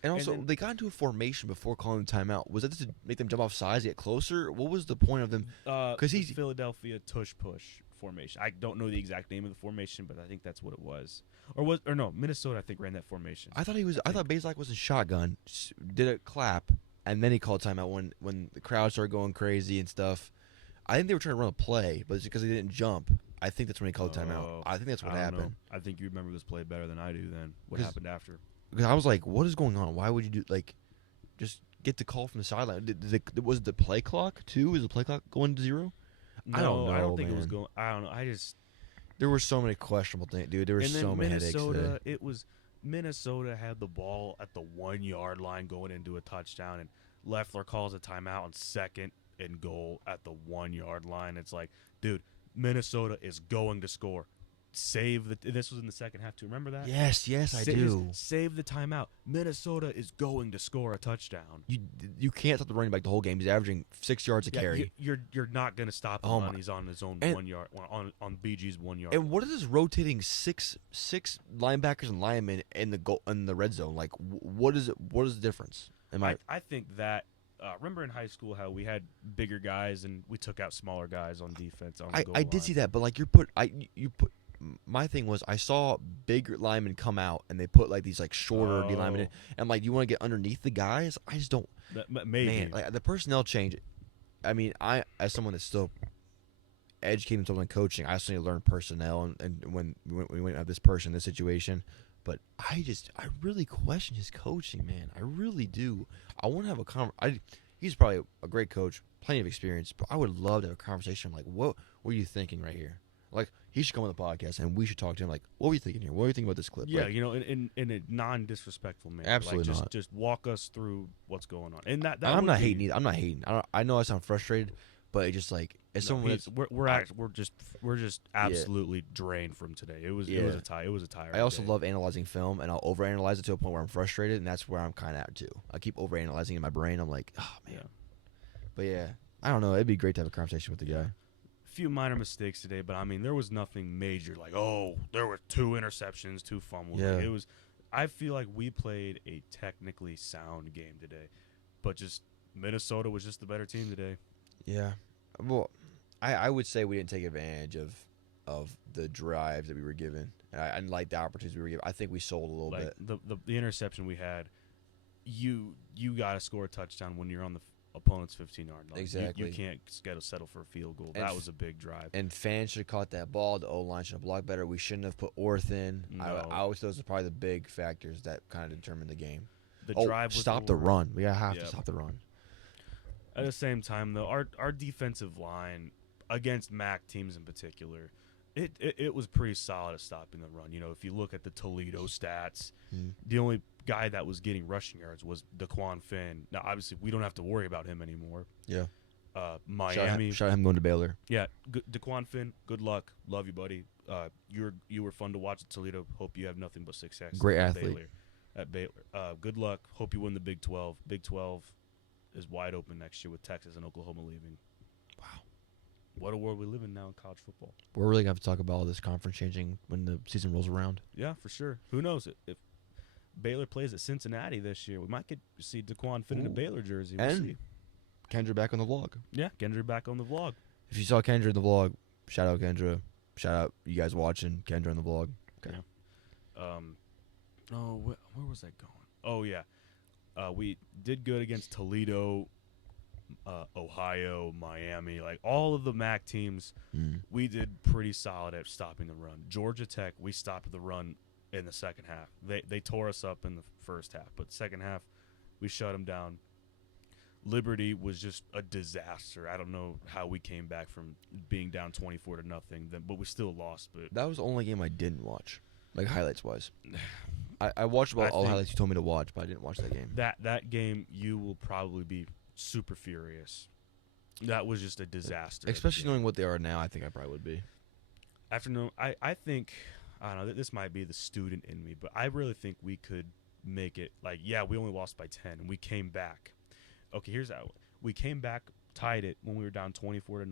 And also, they got into a formation before calling the timeout. Was that just to make them jump off sides, get closer? What was the point of them? Because he's Philadelphia tush push formation. I don't know the exact name of the formation, but I think that's what it was. Or no, Minnesota I think ran that formation. I thought Bazelak was in shotgun, did a clap, and then he called timeout when the crowd started going crazy and stuff. I think they were trying to run a play, but it's because they didn't jump. I think that's when he called timeout. I think that's what happened. I think you remember this play better than I do. Then what happened after? Because I was like, what is going on? Why would you just get the call from the sideline? Was it the play clock too? Is the play clock going to 0? No, I don't know. I don't think it was going. I don't know. There were so many questionable things, dude. There were so many headaches today. Minnesota had the ball at the 1-yard line going into a touchdown, and Leffler calls a timeout on 2nd and goal at the 1-yard line. It's like, dude, Minnesota is going to score. This was in the second half too. Remember that? Yes, I do. Save the timeout. Minnesota is going to score a touchdown. You can't stop the running back the whole game. He's averaging 6 yards a carry. You're not going to stop him when he's on his own 1 yard on BG's 1 yard. And what is this rotating six linebackers and linemen in the red zone? Like, what is it? What is the difference? I think that. Remember in high school how we had bigger guys and we took out smaller guys on defense. I did see that, but like you put. My thing was I saw bigger linemen come out and they put like these like shorter D linemen in. And like, you want to get underneath the guys? I just don't. Maybe. Man, like the personnel change. I mean, I as someone that's still educating himself in coaching, I still need to learn personnel and when we went have this person in this situation. But I really question his coaching, man. I really do. I want to have a conversation. He's probably a great coach, plenty of experience, but I would love to have a conversation like, what were you thinking right here? Like, he should come on the podcast and we should talk to him. Like, what were you thinking here? What were you thinking about this clip? Yeah, like, in a non-disrespectful manner. Absolutely like, not. Just walk us through what's going on. And that I'm not hating either. I'm not hating. I know I sound frustrated, but it's just like as someone that's we're just absolutely drained from today. It was a tired. I also day. love analyzing film, and I'll overanalyze it to a point where I'm frustrated, and that's where I'm kind of at too. I keep overanalyzing in my brain. I'm like, oh man. Yeah. But yeah, I don't know. It'd be great to have a conversation with the guy. few minor mistakes today, but I mean, there was nothing major. Like, oh, there were 2 interceptions, 2 fumbles. Yeah. Like, it was. I feel like we played a technically sound game today, but just Minnesota was just the better team today. Yeah. Well, I would say we didn't take advantage of the drives that we were given. And like the opportunities we were given. I think we sold a little Like bit. the interception we had, you got to score a touchdown when you're on the opponent's 15-yard line. Exactly. You can't settle for a field goal. And That was a big drive. And fans should have caught that ball. The O-line should have blocked better. We shouldn't have put Orth in. No. I always those are probably the big factors that kind of determine the game. The drive was stop the run. We have Yep. to stop the run. At the same time, though, our defensive line against MAC teams in particular, it was pretty solid at stopping the run. You know, if you look at the Toledo stats, the only guy that was getting rushing yards was Daquan Finn. Now, obviously, we don't have to worry about him anymore. Yeah. Miami. Shout out him going to Baylor. Yeah, Daquan Finn, good luck. Love you, buddy. You were fun to watch at Toledo. Hope you have nothing but success. Great athlete. At Baylor. Good luck. Hope you win the Big 12. Big 12 is wide open next year with Texas and Oklahoma leaving. Wow. What a world we live in now in college football. We're really going to have to talk about all this conference changing when the season rolls around. Yeah, for sure. Who knows? If Baylor plays at Cincinnati this year, we might get to see Daquan Finn in a Baylor jersey. We'll see. Kendra back on the vlog. Yeah, Kendra back on the vlog. If you saw Kendra in the vlog, shout out Kendra. Shout out you guys watching Kendra on the vlog. Okay. Yeah. Where was that going? Oh, yeah. We did good against Toledo, Ohio, Miami. Like, all of the MAC teams, we did pretty solid at stopping the run. Georgia Tech, we stopped the run in the second half. They tore us up in the first half, but second half, we shut them down. Liberty was just a disaster. I don't know how we came back from being down 24-0, but we still lost. But that was the only game I didn't watch, like highlights-wise. I watched about all the highlights you told me to watch, but I didn't watch that game. That game, you will probably be super furious. That was just a disaster. Especially knowing what they are now, I think I probably would be. I think, I don't know, this might be the student in me, but I really think we could make it. Like, yeah, we only lost by 10, and we came back. Okay, here's how. We came back, tied it when we were down 24-0.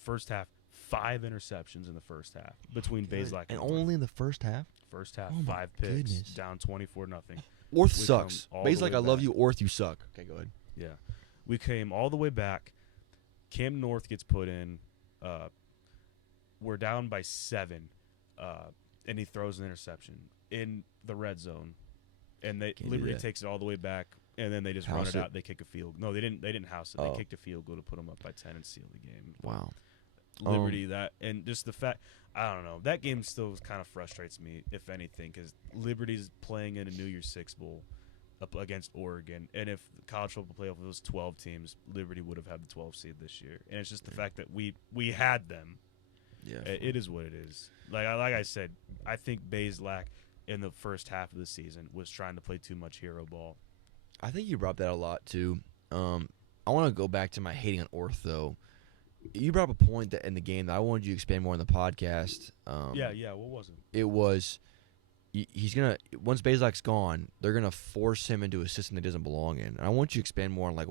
First half, 5 interceptions in the first half between Bazelak and only in the first half? First half, Oh 5 picks, goodness. down 24-0. Orth sucks. Bazelak, I love you. Orth, you suck. Okay, go ahead. Yeah. We came all the way back. Cam North gets put in. We're down by 7, and he throws an interception in the red zone. And Liberty takes it all the way back, and then they just run it out. They kick a field. No, they didn't house it. They kicked a field goal to put them up by 10 and seal the game. Wow. Liberty, and just the fact, I don't know, that game still kind of frustrates me, if anything, because Liberty's playing in a New Year's Six Bowl up against Oregon, and if the college football playoff was 12 teams, Liberty would have had the 12 seed this year, and it's just the fact that we had them. Yeah, it is what it is. Like I said, I think Bazelak in the first half of the season was trying to play too much hero ball. I think you brought up that a lot too. I want to go back to my hating on Orth though. You brought up a point that in the game that I wanted you to expand more on the podcast. Yeah. What was it? It was he's gonna once Bazelak's gone, they're gonna force him into a system that doesn't belong in. And I want you to expand more on like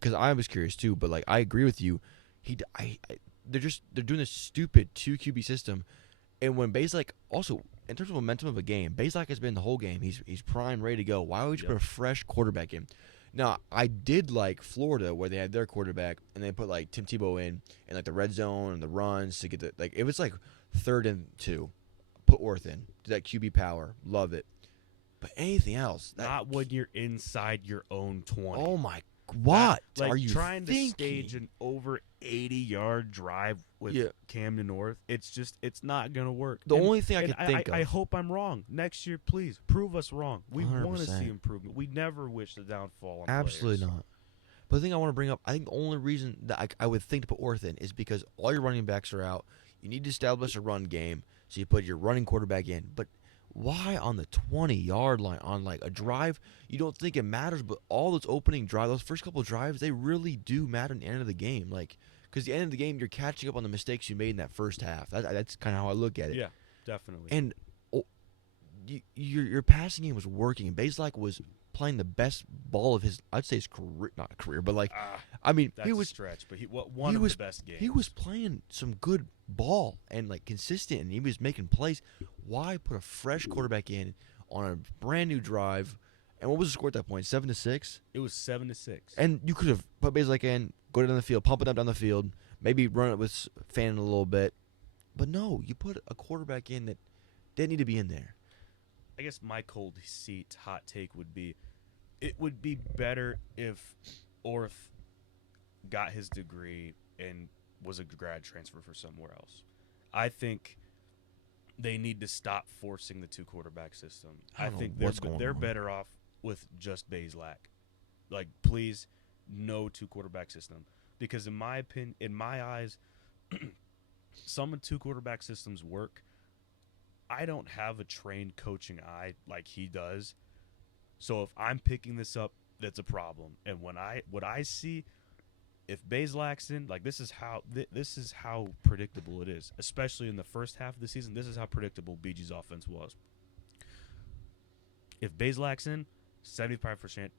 because I was curious too, but like I agree with you. They're doing this stupid 2 QB system, and when Bazelak also in terms of momentum of a game, Bazelak has been the whole game. He's prime, ready to go. Why would you put a fresh quarterback in? Now, I did like Florida where they had their quarterback and they put like Tim Tebow in and like the red zone and the runs to get the like if it's like 3rd and 2, put Orth in. Do that QB power. Love it. But anything else. Not when you're inside your own 20. Oh my what like are you trying thinking? to stage an over 80-yard drive with Camden North? It's not gonna work. The only thing I can think of. I hope I'm wrong. Next year, please prove us wrong. We want to 100%. see improvement. We never wish the downfall on Absolutely players. not. But the thing I want to bring up, I think the only reason that I would think to put Orth in is because all your running backs are out. You need to establish a run game, so you put your running quarterback in. But why on the 20-yard line on like a drive? You don't think it matters, but all those opening drives, those first couple of drives, they really do matter in the end of the game. Like, because the end of the game, you're catching up on the mistakes you made in that first half. That's kind of how I look at it. Yeah, definitely. And your passing game was working. And Bazelak was playing the best ball of I'd say his career, not career, but like, I mean, that's a stretch. But he of was, the best games. He was playing some good ball and like consistent, and he was making plays. Why put a fresh quarterback in on a brand new drive? And what was the score at that point? 7-6. It was 7-6. And you could have put Bazelak in, go down the field, pump it up down the field, maybe run it with Fannin a little bit. But no, you put a quarterback in that didn't need to be in there. I guess my cold seat hot take would be, it would be better if Orth got his degree and was a grad transfer for somewhere else. I think they need to stop forcing the 2 quarterback system. I think they're better off with just Bazelak. Like, please, no 2 quarterback system. Because in my opinion, in my eyes, some 2 quarterback systems work. I don't have a trained coaching eye like he does. So if I'm picking this up, that's a problem. And what I see, if Bazelak's in, like, this is how predictable it is. Especially in the first half of the season, this is how predictable BG's offense was. If Bazelak's in, 75%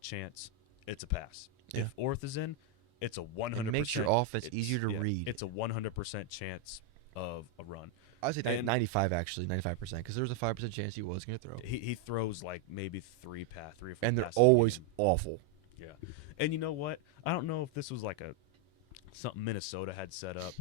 chance it's a pass. Yeah. If Orth is in, it's a 100%. It makes your offense easier to read. It's a 100% chance of a run. I would say 95 actually, 95%, because there was a 5% chance he was going to throw. He throws like maybe 3 or 4 and they're passes always awful. Yeah. And you know what? I don't know if this was like something Minnesota had set up,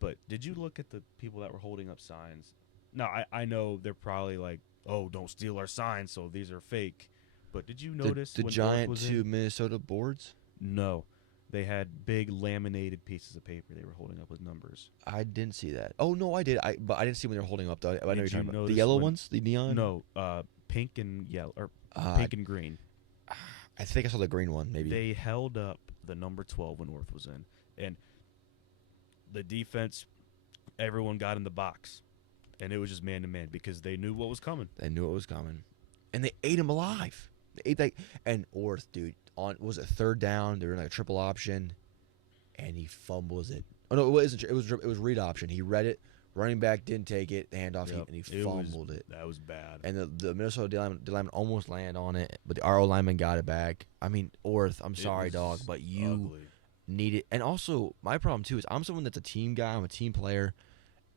but did you look at the people that were holding up signs? Now, I know they're probably like, oh, don't steal our signs, so these are fake. But did you notice the when giant was 2 Minnesota boards? No. They had big laminated pieces of paper they were holding up with numbers. I didn't see that. Oh, no, I did. But I didn't see when they were holding up, though. I know you're talking about. The notice yellow ones? The neon? No, pink and yellow, or pink and green. I think I saw the green one, maybe. They held up the number 12 when Orth was in. And the defense, everyone got in the box. And it was just man-to-man because they knew what was coming. They knew what was coming. And they ate him alive. They ate that. And Orth, dude, was it 3rd down? They were in like a triple option. And he fumbles it. Oh, no, it wasn't. It was read option. He read it. Running back didn't take it. The handoff, and he fumbled it. That was bad. And the Minnesota D lineman almost landed on it, but the RO lineman got it back. I mean, Orth, I'm sorry, dog, but you need it. And also, my problem, too, is I'm someone that's a team guy. I'm a team player,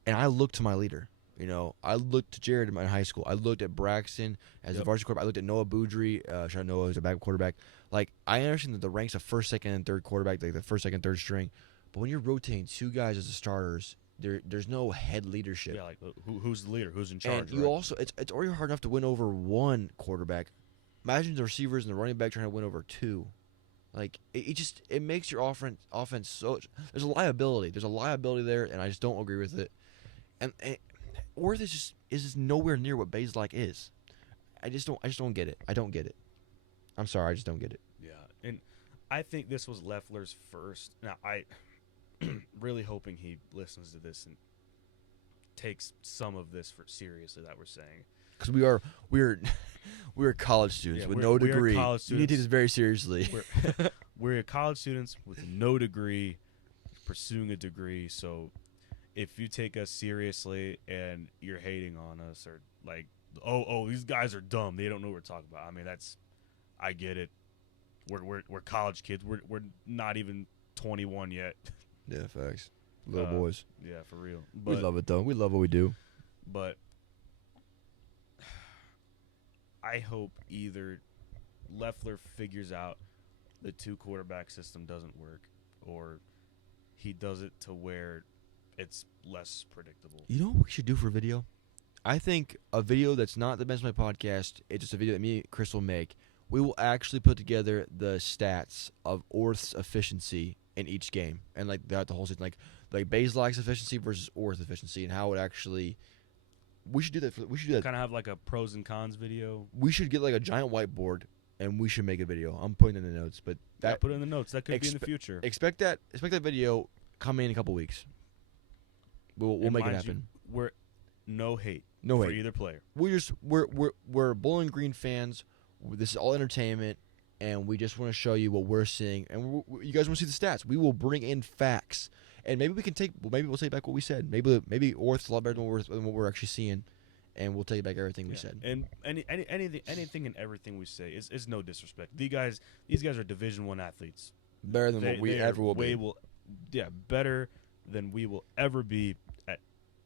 and I look to my leader. You know, I looked to Jared in high school. I looked at Braxton as a varsity quarterback. I looked at Noah Boudry. Shout out Noah as a backup quarterback. Like, I understand that the ranks of 1st, 2nd, and 3rd quarterback, like the 1st, 2nd, 3rd string. But when you're rotating 2 guys as the starters, there's no head leadership. Yeah, like who's the leader? Who's in charge? And you also, it's already hard enough to win over 1 quarterback. Imagine the receivers and the running back trying to win over 2. Like, it makes your offense so. There's a liability. There's a liability there, and I just don't agree with it. And Orth is just nowhere near what Bazelak is. I just don't get it. I don't get it. I'm sorry, I just don't get it. Yeah, and I think this was Loeffler's first. Now, I really hoping he listens to this and takes some of this for seriously that we're saying. Because we're college students with no degree. You need to take this very seriously. We're college students with no degree, pursuing a degree. So if you take us seriously and you're hating on us or like, oh, these guys are dumb, they don't know what we're talking about. I mean, I get it. We're college kids. We're not even 21 yet. Yeah, facts. Little boys. Yeah, for real. We love it though. We love what we do. But I hope either Loeffler figures out the 2 quarterback system doesn't work, or he does it to where it's less predictable. You know what we should do for a video? I think a video that's not the Best of My Podcast, it's just a video that me and Chris will make. We will actually put together the stats of Orth's efficiency in each game, and like throughout the whole season, like Bazelak's efficiency versus Orth's efficiency, and how it actually. We should do that. We should do that. Kind of have like a pros and cons video. We should get like a giant whiteboard, and we should make a video. I'm putting it in the notes, but put it in the notes. That could be in the future. Expect that video coming in a couple weeks. We'll make it happen. We're no hate for either player. We're Bowling Green fans. This is all entertainment, and we just want to show you what we're seeing. And you guys want to see the stats. We will bring in facts, and maybe we'll take back what we said. Maybe Orth's a lot better than what we're actually seeing, and we'll take back everything we Yeah. said. And anything and everything we say is no disrespect. These guys are Division I athletes. Better than what we They ever are will be. better than we will ever be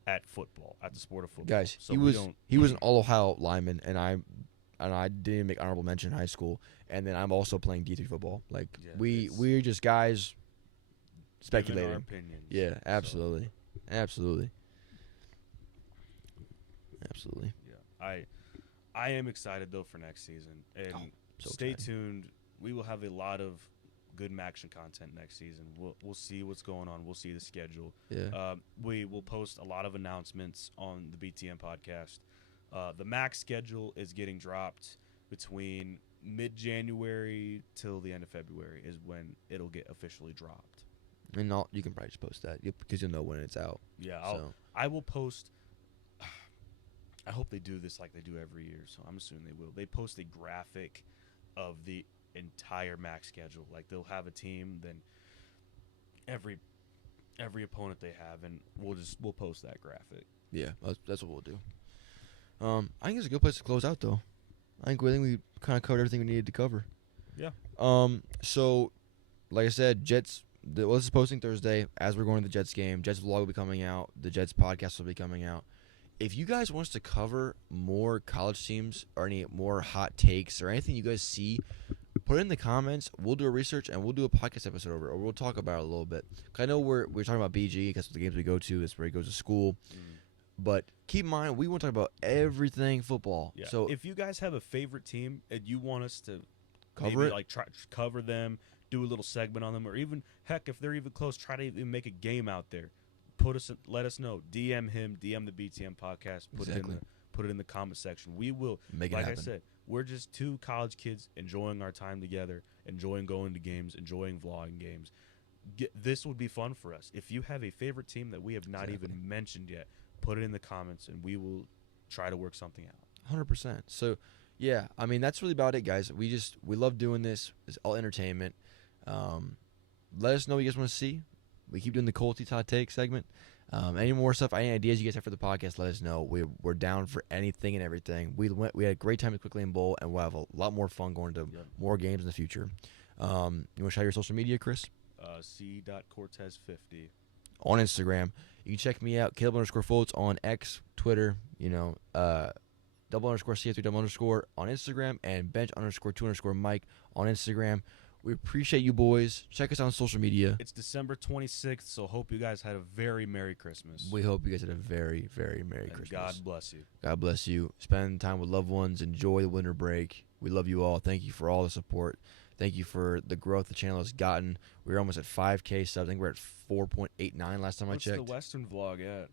at football, at the sport of football. Guys, So he was an All Ohio lineman, and I didn't make honorable mention in high school, and then I'm also playing D3 football. Like Yeah, we're just guys giving speculating. our opinions. Yeah, So, absolutely, absolutely. yeah, I am excited though for next season, and So stay excited. tuned. We will have a lot of good action content next season. We'll see what's going on. We'll see the schedule. Yeah, We will post a lot of announcements on the BTM podcast. The max schedule is getting dropped between mid-January till the end of February is when it'll get officially dropped. and you can probably just post that because you'll know when it's out. Yeah, So I will post. I hope they do this like they do every year, so I'm assuming they will. They post a graphic of the entire max schedule. Like they'll have a team, then every opponent they have, and we'll post that graphic. yeah, that's what we'll do. I think it's a good place to close out, though. I think we kind of covered everything we needed to cover. Yeah. So, like I said, Jets. This is posting Thursday. As we're going to the Jets game, Jets vlog will be coming out. The Jets podcast will be coming out. If you guys want us to cover more college teams or any more hot takes or anything you guys see, put it in the comments. We'll do a research and we'll do a podcast episode over it, or we'll talk about it a little bit. 'Cause I know we're talking about BG because the games we go to is where he goes to school. But keep in mind, we want to talk about everything football. Yeah. So if you guys have a favorite team and you want us to cover maybe it. like try cover them, do a little segment on them, or even heck, if they're even close, try to even make a game out there. Let us know. DM him. DM the BTM podcast. Exactly. Put it in the comment section. We will Make it like happen. I said, we're just two college kids enjoying our time together, enjoying going to games, enjoying vlogging games. This would be fun for us. If you have a favorite team that we have not Exactly. even mentioned yet, put it in the comments, and we will try to work something out. 100%. So, yeah, I mean that's really about it, guys. We love doing this. It's all entertainment. Let us know what you guys want to see. We keep doing the Colty Hot Take segment. Any more stuff, any ideas you guys have for the podcast, let us know. We're down for anything and everything. We had a great time at Quick Lane Bowl, and we'll have a lot more fun going to more games in the future. You want to shout out your social media, Chris? C.Cortez50 on Instagram. You can check me out, Caleb_Fultz on X, Twitter, _CF3_ on Instagram, and bench_2_ on Instagram. We appreciate you boys. Check us out on social media. It's December 26th, so hope you guys had a very Merry Christmas. We hope you guys had a very, very Merry and Christmas. God bless you. God bless you. Spend time with loved ones. Enjoy the winter break. We love you all. Thank you for all the support. Thank you for the growth the channel has gotten. We're almost at 5K subs. I think we're at 4.89 last time What's I checked. the Western vlog at?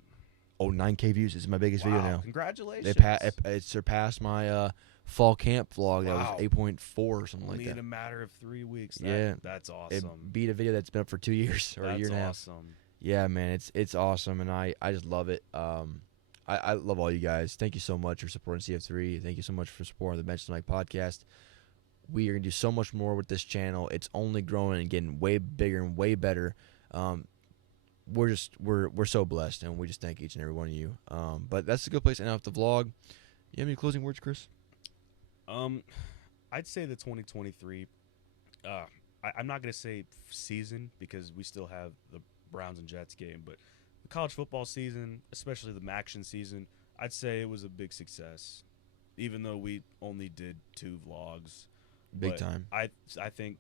Oh, 9K views. This is my biggest video now. Congratulations. It surpassed my fall camp vlog. That was 8.4 or something Only like that. in a matter of 3 weeks. Yeah. That's It awesome. beat a video that's been up for 2 years or a year and a half. That's awesome. Yeah, man, it's awesome, and I just love it. I love all you guys. Thank you so much for supporting CF3. Thank you so much for supporting the Bench to Mike podcast. We are gonna do so much more with this channel. It's only growing and getting way bigger and way better. We're so blessed, and we just thank each and every one of you. But that's a good place to end off the vlog. You have any closing words, Chris? I'd say the 2023. I'm not gonna say season because we still have the Browns and Jets game, but the college football season, especially the action season, I'd say it was a big success. Even though we only did 2 vlogs, Big but time. I think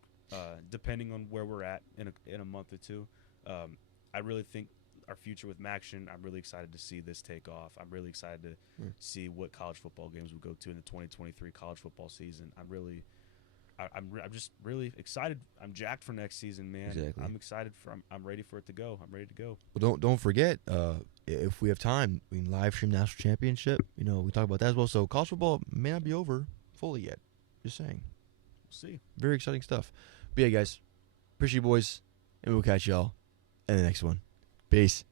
depending on where we're at in a month or two, I really think our future with Maction. I'm really excited to see this take off. I'm really excited to see what college football games we go to in the 2023 college football season. I'm just really excited. I'm jacked for next season, man. Exactly. I'm excited I'm ready for it to go. I'm ready to go. Well, don't forget, if we have time, we can live stream national championship. We talk about that as well. So college football may not be over fully yet. Just saying. We'll see. Very exciting stuff. But yeah, guys, appreciate you boys, and we'll catch y'all in the next one. Peace.